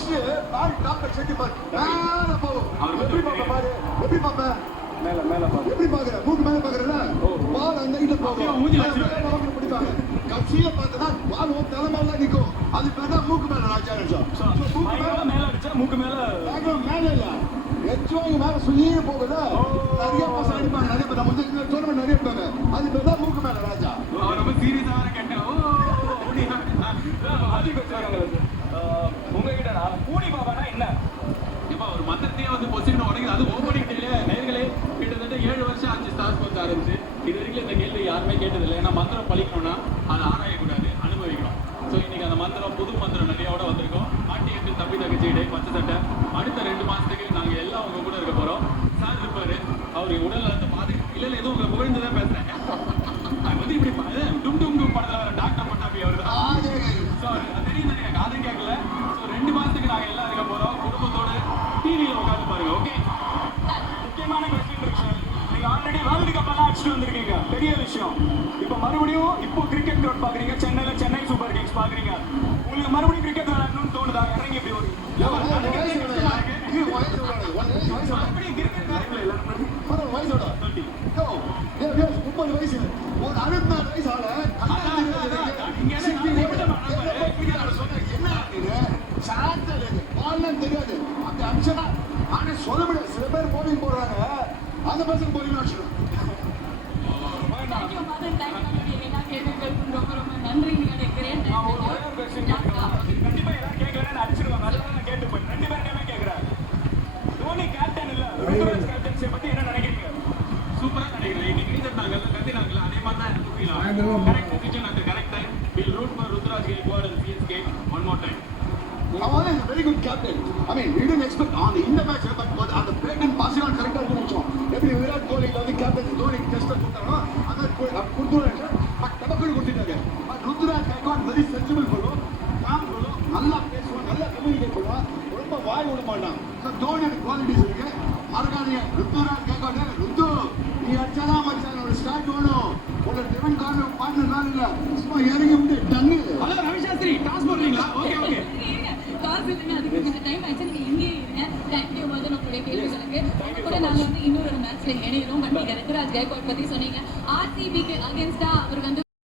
அடிச்சு பால் டாப்ல செட்டி பாரு மேல போகும். எப்படி பாப்ப பாரு, எப்படி பாப்ப மேல மேல பாரு. எப்படி பாக்குற, மூக்கு மேல பாக்குறல பால் அந்த கிட்ட போகும், பிடிப்பாங்க. கட்சியில பார்த்தா பால் உன் தலை மேல நிற்கும், அது பேர் தான் மூக்கு மேல ராஜா. மூக்கு மேல மேல அடிச்சா மூக்கு மேல மேல இல்ல எச்சுவாங்க மேல சுயீன போகுது. நிறைய பசங்க அடிப்பாங்க, நிறைய பேர் நம்ம வந்து டோர்னமெண்ட் நிறைய இருப்பாங்க, அது பேர் தான் மூக்கு மேல ராஜா. ரொம்ப சீரியஸா கேட்டேன். உங்ககிட்ட கூடி பாபானா என்ன? இப்ப ஒரு மந்திரத்தையே வந்து பொசிஷன் உடைக்குது, அது ஓப்பனிங் டேல நேர்களே கிட்டத்தட்ட 7 வருஷம் ஆச்சு ஸ்டார் ஸ்போர்ட்ஸ் ஆரம்பிச்சு. இது வரைக்கும் இந்த கேள்வி யாருமே கேட்டதில்லை. ஏன்னா மந்திரம் பழிக்கணும்னா அதை ஆராயக்கூடாது, அனுபவிக்கணும். ஸோ இன்னைக்கு அந்த மந்திரம், புது மந்திரம் நிறையோட வந்திருக்கோம். ஆட்டியத்து தம்பி தங்கச்சி இடை பச்சை சட்டை. அடுத்த 2 மாசத்துக்கு நாங்க எல்லாம் உங்க கூட இருக்க போறோம். சார் இருப்பாரு, அவரு உடல்ல இருந்து பாதி இல்ல ஏதோ உங்களை புகழ்ந்துதான் பேசுறேன். அது வந்து இப்படி டும் டும் டும் படத்துல வர டாக்டர் பட்டாபி அவரு தான். தெரியும் தானே, காதும் கேட்கல. ஸோ 2 மாசத்துக்கு நாங்க எல்லாம் இருக்க போறோம். குடும்பத்தோட டிவியில உட்காந்து பாருங்க. ஓகே, முக்கியமான கொஸ்டின் இருக்கு சார். நீங்க ஆல்ரெடி வேர்ல்டு கப் எல்லாம் அடிச்சுட்டு வந்திருக்கீங்க, பெரிய விஷயம். இப்போ மறுபடியும் இப்போ கிரிக்கெட் கிரவுண்ட் பாக்குறீங்க, சென்னையில சென்னை சூப்பர் கிங்ஸ் பாக்குறீங்க. உங்களுக்கு மறுபடியும் கிரிக்கெட் விளையாடணும்னு தோணுதா? இறங்கி இப்படி ஒரு மறுபடியும் கிரிக்கெட் விளையாடுங்களா எல்லாரும்? 30 வயசு, ஒரு 64 வயசு ஆள தெரியாது. அந்த அம்சனா ஆனா சொல்ல முடியாது. சில பேர் போலிங் போடுறாங்க, அந்த பசங்க போலிங் அடிச்சிடும். கண்டிப்பா யாரும் கேட்கலன்னு அடிச்சிருவாங்க. அதெல்லாம் நான் கேட்டு போய் 2 பேருமே கேட்கிறேன். தோனி கேப்டன் இல்ல, ருத்ராஜ் கேப்டன்ஷிப் பத்தி என்ன நினைக்கிறீங்க? சூப்பரா நினைக்கிறேன். இன்னைக்கு நீ தட்டாங்கல்ல, கத்தினாங்கல்ல, அதே மாதிரி தான் எனக்கு ஃபீல் ஆகும். Correct decision at the correct time. Will root for Ruturaj Gaikwad and CSK one more time. அவன் is a very good captain. I mean, we didn't expect on இந்த மேட்ச், but அந்த பேட்டன் பாசிங் ஆன் கரெக்டா இருக்குன்னு நினைச்சோம். எப்படி விராட் கோலி வந்து captain Dhoni test கொடுத்தானோ அதை கொடுத்துறாங்க. பட் டபக்குன்னு கொடுத்துட்டாங்க. But Ruturaj Gaikwad very sensible பண்ணுவோம், காம் பண்ணுவோம், நல்லா பேசுவான், நல்லா கம்யூனிகேட் பண்ணுவான், ரொம்ப வாய் விட மாட்டான். ஸோ தோனியோட குவாலிட்டிஸ் இருக்கு. மறக்காதீங்க, ருத்ராஜ் கேக்வாட் ருத்து நீ அடிச்சாதான் மச்சான் ஒரு ஸ்டார்ட் வேணும். ஒரு டிவன் கார்னர் பார்ட்னர் தான் இல்ல, சும்மா இறங்கி விட்டு டன்னு. ஹலோ ரவி சாஸ்திரி, டாஸ் போடுறீங்களா? Okay okay. அதுக்கு கொஞ்சம் டைம் ஆயிடுச்சு. நீங்க இங்கேயே இருங்க. தேங்க்யூ மதன், உங்களுடைய கேள்விகளுக்கு. கூட நாங்க வந்து இன்னொரு மேட்ச்ல இணையிறோம். பட் நீங்க ருத்ராஜ் கேக்வாட் பத்தி சொன்னீங்க. ஆர்சிபிக்கு அகேன்ஸ்டா அவர் வந்து